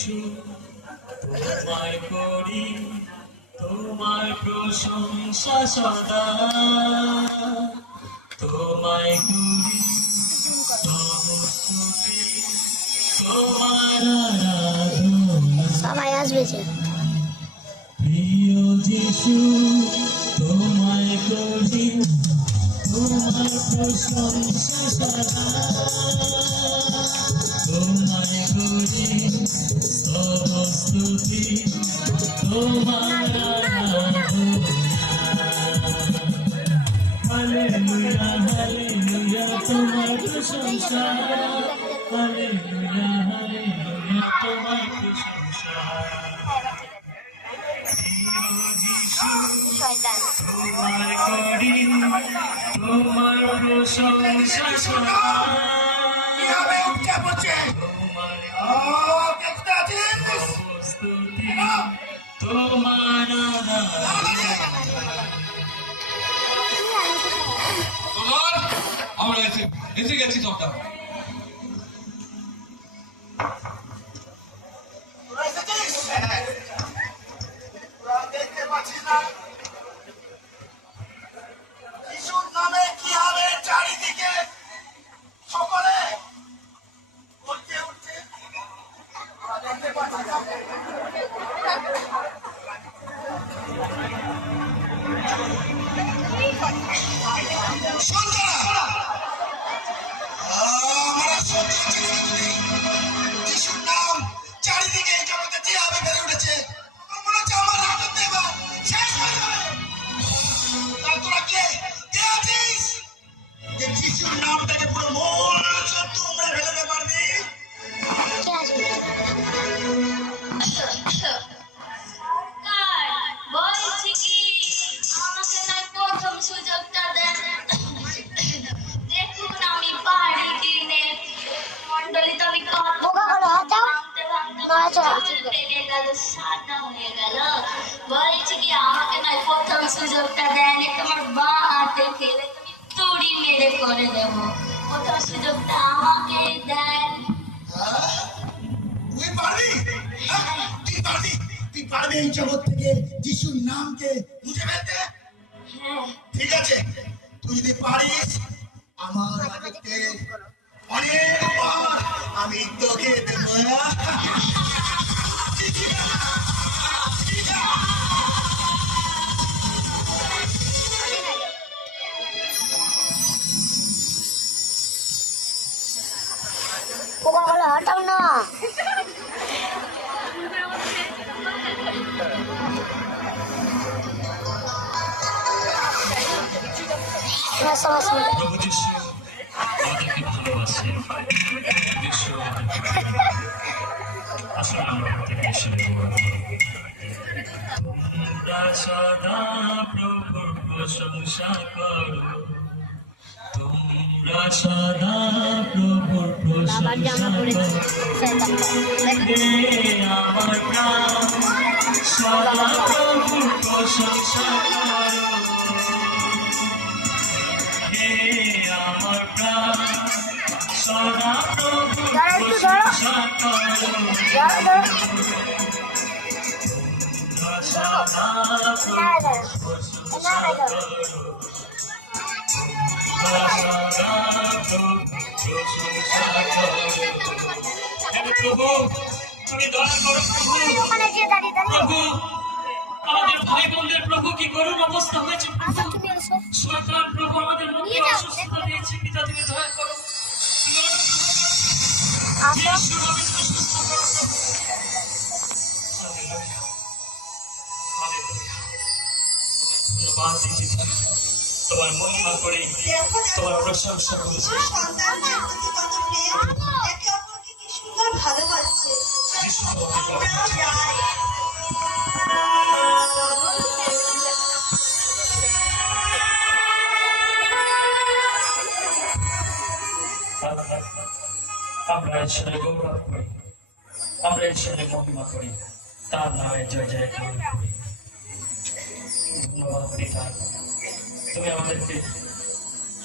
যিশু তোমায় করি তোমার প্রশংসা সদা তোমায় করি স্তুতি তোমার আরাধনা সবাই আসবে যে প্রিয় যিশু তোমায় করি তোমার প্রশংসা সদা তোমায় করি স্তুতি তোমার হালেলুয়া হালেলুয়া তোমার প্রশংসা হালেলুয়া হালেলুয়া তোমার প্রশংসা তোমার করি তোমার প্রশংসা সদা কিভাবে উঠে পড়ছে তোমার দেখতে আছিস স্তুতি তোমার তোমার আমরা এসে গেছি তোটা দেখতে পাচ্ছিস না যিশুর নামে কি হবে চারিদিকে সকলে উঠছে উঠছে দেখতে পাচ্ছিস না সন্তান আমরা সন্তান যিশুর নাম চারিদিকে এই জগতে যেভাবে বেড়ে উঠেছে আমার মনে হচ্ছে আমার রাজত্ব এবার শেষ হয়ে যাবে তাই তোরা কে আছিস যে যিশুর নামটাকে পুরো মূল শত্রু আমরা ফেলে পারবি বলছি কি আমাকে নয় প্রথম সুযোগটা দেন দেখুন আমি পাহাড়ি কিনে মন্ডলী তো আমি বোকা হলো হাতাও সাদা হয়ে গেল বলছি কি আমাকে নয় প্রথম সুযোগটা দেন তোমার বা হাতে খেলে তুমি তুড়ি মেরে করে দেবো প্রথম সুযোগটা আমাকে দেন তুই পারবি তুই পারবি এই জগৎ থেকে যিশুর নামকে মুছে ফেলতে হ্যাঁ ঠিক আছে তুই যদি পারিস আমার রাজত্বে অনেক বার আমি তোকে দেব বোকা হলো হাতাও না প্রভু যিশু আমাদেরকে ভালোবাসেন যিশু আসলে আমরা প্রত্যেকে ঈশ্বরের গৌরব করি। তোমরা সদা প্রভুর প্রশংসা করো তোমরা সদা প্রভুর প্রশংসা করো হে আমার প্রাণ সদা প্রভুর প্রশংসা করো হে আমার প্রাণ সদা প্রভুর প্রশংসা করো সদা প্রভুর প্রশংসা করো প্রভু তুমি দয়া করো প্রভু আমাদের ভাই বোনদের প্রভু কি করুন অবস্থা হয়েছে সরকার প্রভু আমাদের মধ্যে অসুস্থতা দিয়েছে পিতা তুমি দয়া করো ধন্যবাদ দিচ্ছি তোমার মহিমা করি তোমার প্রশংসা করেছি ভালোবাসছে আমরা ঈশ্বরের গৌরব করি আমরা ঈশ্বরের মহিমা করি তার নামে জয় জয় করি ধন্যবাদ পিতা তুমি আমাদেরকে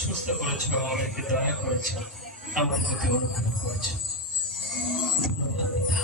সুস্থ করেছো আমাদেরকে দয়া করেছো আমাদের প্রতি অনুগ্রহ করেছো ধন্যবাদ পিতা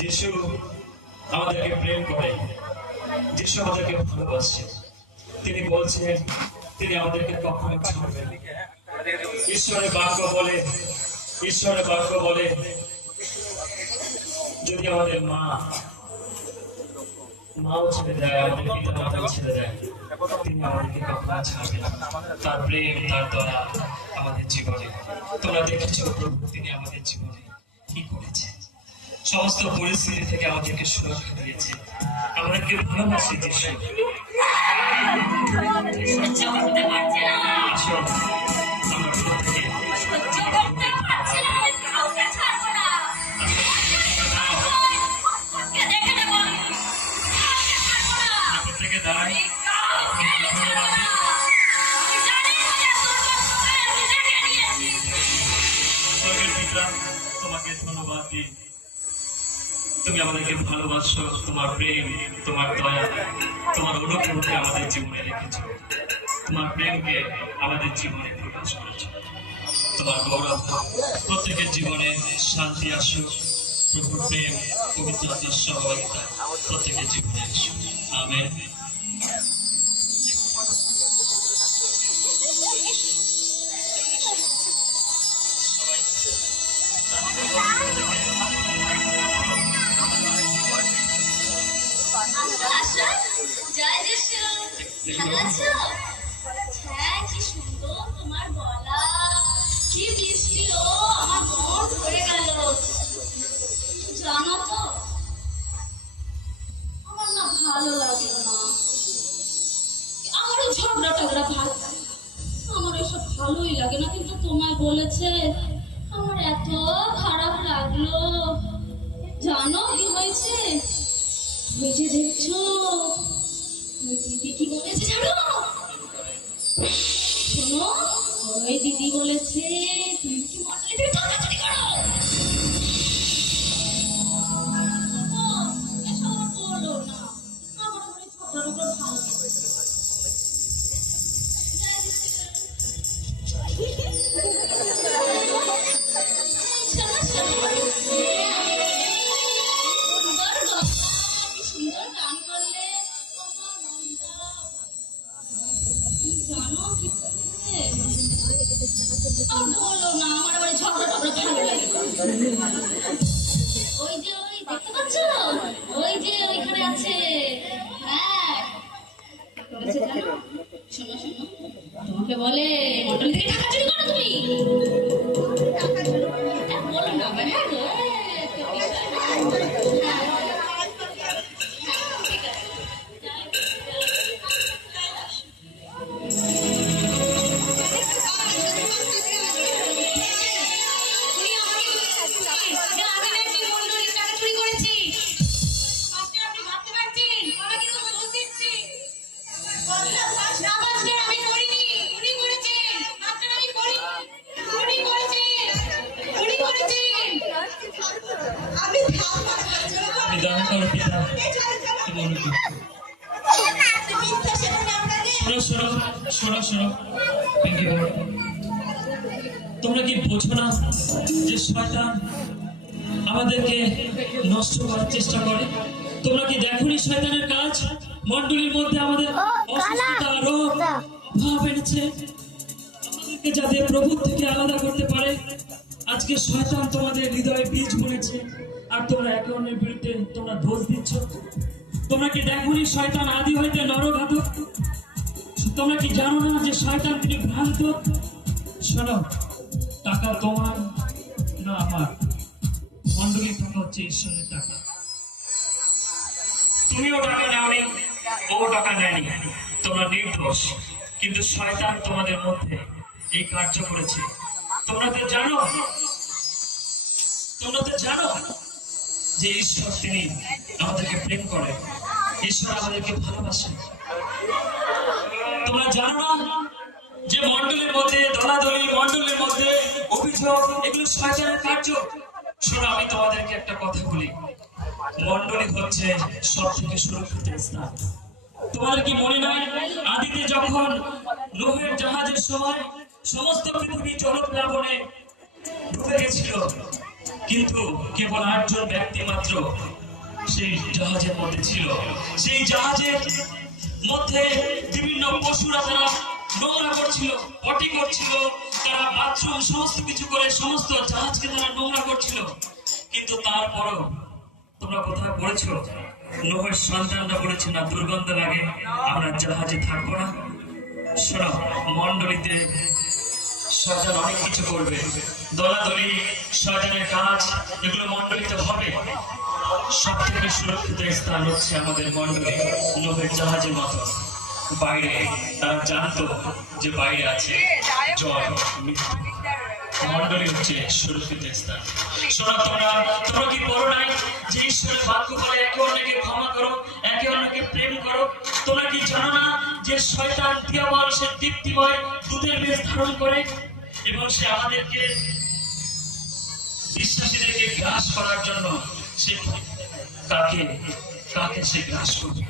যিশু আমাদেরকে প্রেম করে, যিশু আমাদেরকে ভালোবাসে। তিনি বলছেন তিনি আমাদেরকে কখনো ছাড়বেন না। ঈশ্বরের বাক্য বলে যদি আমাদের মাও ছেড়ে দেয়, আমাদের পিতা মাতাও ছেড়ে দেয়, তিনি আমাদেরকে কখনো ছাড়বেন না। তার প্রেম, তার দয়া আমাদের জীবনে। তোমরা দেখেছো প্রভু তিনি আমাদের জীবনে কি করেছে। সমস্ত পরিস্থিতি থেকে আমাদেরকে সুরক্ষা দিয়েছে। আমাদেরকে ভালোবাসে যিশু। সহ্য করতে পারছি না, আসুন আমরা প্রত্যেকে সহ্য করতে পারছি না, আমি কাউকে ছাড়বো না। কাউকে দেখে নেবো আমি। কাউকে ছাড়বো না। প্রত্যেকে দাঁড়াই। আমি কাউকে ছাড়বো না। আমি জানি তোদের দুর্বলতায় আমি দেখে নিয়েছি। স্বর্গের পিতা, তোমাকে ধন্যবাদ দিই। তুমি আমাদেরকে ভালোবাসো, তোমার প্রেম, তোমার দয়া, তোমার অনুগ্রহকে আমাদের জীবনে রেখেছো। তোমার প্রেমকে আমাদের জীবনে প্রকাশ করেছো। তোমার গৌরব প্রত্যেকের জীবনে শান্তি আসুক। প্রভুর প্রেম, পবিত্র আত্মার সহযোগিতা প্রত্যেকের জীবনে আসুক। আমেন। আশা, জয় যিশু। ভালো আছো? হ্যাঁ, কি সুন্দর তোমার গলা, কি মিষ্টি, ও আমার মন ভরে গেল। জানো তো আমার না ভালো লাগে না, আমারও ঝগড়া টগড়া ভালো লাগে না। আমার এসব ভালোই লাগে না, কিন্তু তোমায় বলেছে আমার এত খারাপ লাগলো। জানো কি হয়েছে? ওই যে দেখছো, ওই দিদি কি বলেছে জানো? শোনো, ওই দিদি বলেছে তুমি কি মডেলে থেকে চলাচলি করো। এসব আর বলো না, আমার ঘরে ছোটার উপর ভালো লাগে। শোনো, শোনো, সুন্দর গলা, কি সুন্দর গান করলে আমার মনটা। জানো কি করছে? আর বলো না, আমার আবার ঝগড়া টগড়া ভালো লাগে না। ওই যে ওই দেখতে পাচ্ছ, ওই যে ওইখানে আছে। হ্যাঁ, বলেছে জানো? শোনো শোনো, তোমাকে বলে মন্ডল থেকে টাকা চুরি করো তুমি। বলো না আবার। হ্যাঁ গো, একটা বিষয় না। হ্যাঁ, ঠিক আছে। তুমি দয়া করো পিতা, তুমি অনুগ্রহ করো। শোনো। Thank you, Lord. তোমরা কি বোঝো না যে শয়তান আমাদেরকে নষ্ট করার চেষ্টা করে? তোমরা কি দেখোনি শয়তানের কাজ? মণ্ডলীর মধ্যে আমাদের অসুস্থতা, রোগ, অভাব এনেছে, আমাদেরকে যাতে প্রভুর থেকে আলাদা করতে পারে। আজকে শয়তান তোমাদের হৃদয়ে বীজ বুনেছে, আর তোমরা একে অন্যের বিরুদ্ধে তোমরা দোষ দিচ্ছ। তোমরা কি দেখোনি শয়তান আদি হইতে নরঘাতক? তোমরা কি জানো না যে শয়তান তিনি ভ্রান্ত? শোনো, টাকা তোমার না আমার, মণ্ডলীর টাকা হচ্ছে ঈশ্বরের টাকা। তুমিও টাকা নেওনি, ও টাকা নেয়নি, তোমরা নির্দোষ। কিন্তু শয়তান তোমাদের মধ্যে এই কার্য করেছে। তোমরা তো জানো যে ঈশ্বর তিনি আমাদেরকে প্রেম করে, ঈশ্বর আমাদেরকে ভালোবাসে। তোমরা জানো না যে মণ্ডলের মধ্যে দলাদলি, মণ্ডলের মধ্যে অভিযোগ, এগুলো শয়তানের কার্য। শোনো, আমি তোমাদেরকে একটা কথা বলি, মণ্ডলী হচ্ছে সব থেকে সুরক্ষিত স্থান। তোমাদের কি মনে নয় আদিতে যখন নোহের জাহাজের সময় সমস্ত পৃথিবী জলপ্লাবনে ডুবে গেছিল, কিন্তু কেবল 8 জন ব্যক্তি মাত্র সেই জাহাজের মধ্যে ছিল। সেই জাহাজের মধ্যে বিভিন্ন পশুরা তারা নোংরা করছিল, পটি করছিল, তারা বাথরুম সমস্ত কিছু করে সমস্ত জাহাজকে তারা নোংরা করছিল। কিন্তু তারপরও তোমরা কোথায় পড়েছো? নোহের সন্তানরা বলেছে না দুর্গন্ধ লাগে, আমরা জাহাজে থাকবো না। শোনো, মন্ডলীতে শয়তান অনেক কিছু করবে, দলাদলি শয়তানের কাজ, এগুলো মন্ডলীতে হবে। সব থেকে সুরক্ষিত স্থান হচ্ছে আমাদের মন্ডলী নোহের জাহাজের মতো। বাইরে তারা জানতো যে বাইরে আছে জল, মৃত্যু। মন্ডলী হচ্ছে সুরক্ষিত স্থান। শোনো, তোমরা কি বলো নাই যে ঈশ্বরের বাক্য বলে একে অন্যকে ক্ষমা করো, একে অন্যকে প্রেম করো? তোমরা কি জানো না যে শয়তান দিয়াবল সে দীপ্তিময় দুধের বেশ ধারণ করে এবং সে আমাদেরকে বিশ্বাসীদেরকে গ্রাস করার জন্য সে কাকে সে গ্রাস করবে?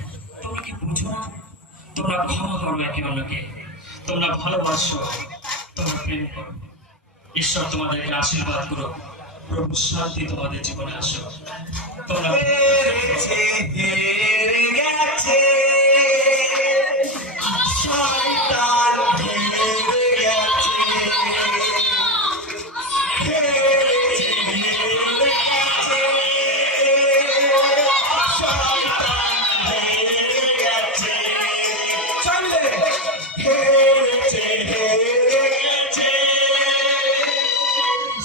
তোমরা কি বুঝো না? তোমরা ক্ষমা করো একে অন্যকে, তোমরা ভালোবাসো, তোমরা প্রেম করো। ঈশ্বর তোমাদেরকে আশীর্বাদ করো, প্রভু শান্তি তোমাদের জীবনে আসো। তোমরা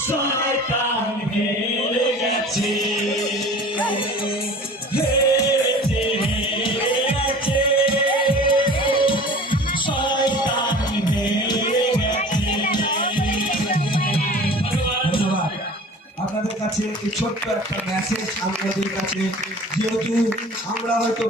শয়তান হেরে গেছে, হেরেছে, হেরে গেছে, শয়তান হেরে গেছে। ধন্যবাদ। আপনাদের কাছে এই ছোট্ট একটা মেসেজ আমাদের কাছে, যেহেতু আমরা হয়তো